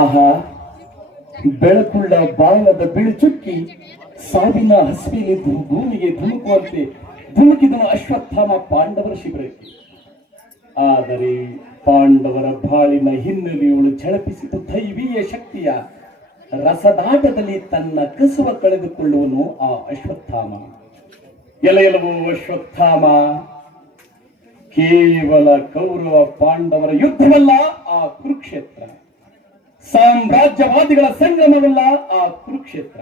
ಆಹಾ, ಬೆಳಕುಳ್ಳ ಬಾಲದ ಬಿಳುಚುಕ್ಕಿ ಸಾವಿನ ಹಸಿವಿಗೆ ಭೂಮಿಗೆ ಧುಮುಕುವಂತೆ ಧುಮುಕಿದನು ಅಶ್ವತ್ಥಾಮ ಪಾಂಡವರ ಶಿಬಿರಕ್ಕೆ. ಆದರೆ ಪಾಂಡವರ ಬಾಳಿನ ಹಿನ್ನೆಲೆಯವಳು ಝಳಪಿಸಿತು ದೈವೀಯ ಶಕ್ತಿಯ ರಸದಾಟದಲ್ಲಿ ತನ್ನ ಕಸುವ ಕಳೆದುಕೊಳ್ಳುವನು ಆ ಅಶ್ವತ್ಥಾಮ. ಎಲೆಯಲವು ಅಶ್ವತ್ಥಾಮ, ಕೇವಲ ಕೌರವ ಪಾಂಡವರ ಯುದ್ಧವಲ್ಲ ಆ ಕುರುಕ್ಷೇತ್ರ, ಸಾಮ್ರಾಜ್ಯವಾದಿಗಳ ಸಂಗಮವಲ್ಲ ಆ ಕುರುಕ್ಷೇತ್ರ.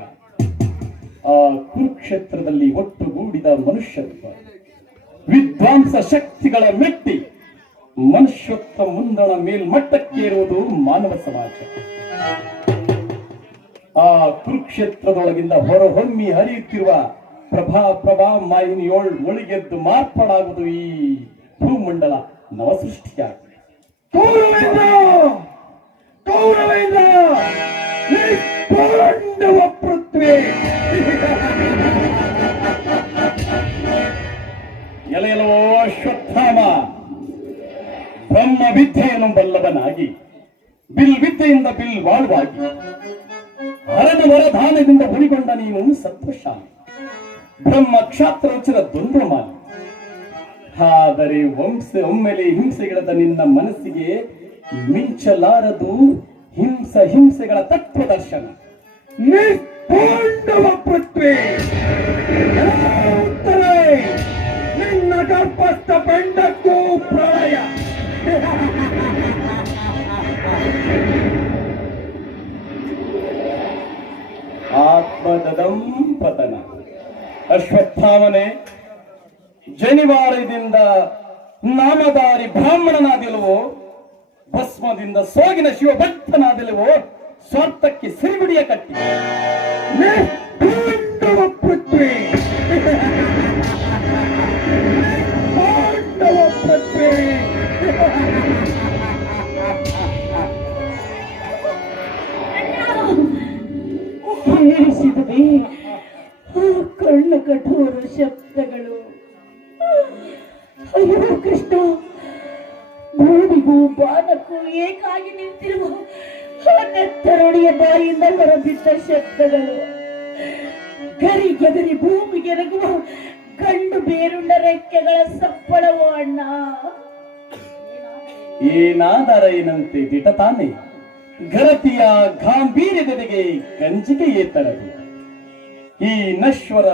ಆ ಕುರುಕ್ಷೇತ್ರದಲ್ಲಿ ಒಟ್ಟುಗೂಡಿದ ಮನುಷ್ಯತ್ವ, ವಿದ್ವಾಂಸ ಶಕ್ತಿಗಳ ಮೆಟ್ಟಿ ಮನುಷ್ಯತ್ವ ಮುಂದಣ ಮೇಲ್ಮಟ್ಟಕ್ಕೇರುವುದು ಮಾನವ ಸಮಾಜ. ಆ ಕುರುಕ್ಷೇತ್ರದೊಳಗಿಂದ ಹೊರಹೊಮ್ಮಿ ಹರಿಯುತ್ತಿರುವ ಪ್ರಭಾ ಮಾಯಿನಿಯೋಳ್ ಒಳಗೆದ್ದು ಮಾರ್ಪಾಡಾಗುವುದು ಈ ಭೂಮಂಡಲ ನವಸೃಷ್ಟಿಯಾಗಿದೆ. ಪಾಂಡವ ಪೃಥ್ವಿ ಎಲೆಯಲವೋ ಅಶ್ವತ್ಥಾಮ, ಬ್ರಹ್ಮ ವಿದ್ಯೆಯನ್ನು ಬಲ್ಲವನಾಗಿ ಬಿಲ್ ವಿದ್ಯೆಯಿಂದ ಬಿಲ್ ವಾಳುವಾಗಿ ಹರದ ವರದಾನದಿಂದ ಉಳಿಗೊಂಡ ನೀನು ಸತ್ವಶಾಲಿ, ಬ್ರಹ್ಮ ಕ್ಷಾತ್ರ ರುಚಿರ ದ್ವಂದ್ವಮಾಲಿ. ಆದರೆ ಒಮ್ಮೆಲೆ ಹಿಂಸೆಗಿಳದ ನಿನ್ನ ಮನಸ್ಸಿಗೆ ಮಿಂಚಲಾರದು ಹಿಂಸೆಗಳ ತತ್ವದರ್ಶನ. ಪಾಂಡವ ಪೃಥ್ವಿ, ನಿನ್ನ ಗರ್ಭಸ್ಥ ಪಂಡಕ್ಕೂ ಪ್ರಾಯ. ಆತ್ಮದಂ ಪತನ. ಅಶ್ವತ್ಥಾಮನೆ, ಜನಿವಾರದಿಂದ ನಾಮಧಾರಿ ಬ್ರಾಹ್ಮಣನಾದಿಲ್ವೋ, ಭಸ್ಮದಿಂದ ಸೋಗಿನ ಶಿವಭಕ್ತನಾದಿಲ್ವೋ, ಸ್ವಾರ್ಥಕ್ಕೆ ಸಿರಿಗುಡಿಯ ಕಟ್ಟಿ ಪಾಂಡವ ಪೃಥ್ವಿ, ಪಾಂಡವ ಪೃಥ್ವಿ. ಕೇಳಿಸಿದುವೆ ಕಣ್ಣ ಕಠೋರ ಶಬ್ದಗಳು. ಅಯ್ಯೋ ಕೃಷ್ಣ, ಭೂಮಿಗೂ ಬಾನಕ್ಕೂ ಏಕಾಗಿ ನಿಂತಿರುವ ನೆತ್ತರೊಡಿಯ ಬಾಯಿಂದ ಹೊರಬಿದ್ದ ಶಬ್ದಗಳು, ಗರಿಗೆದರಿ ಭೂಮಿಗೆ ರಗುವ ಗಂಡು ಬೇರುಂಡ ರೆಕ್ಕೆಗಳ ಸಪ್ಪಳವೋ ಅಣ್ಣ. ಏನಾದರ ಏನಂತೆ ದಿಟ ತಾನೆ, ಘರತಿಯ ಗಾಂಭೀರ್ಯದೆಡೆಗೆ ಗಂಜಿಗೆ ಏತರದು. ಈ ನಶ್ವರ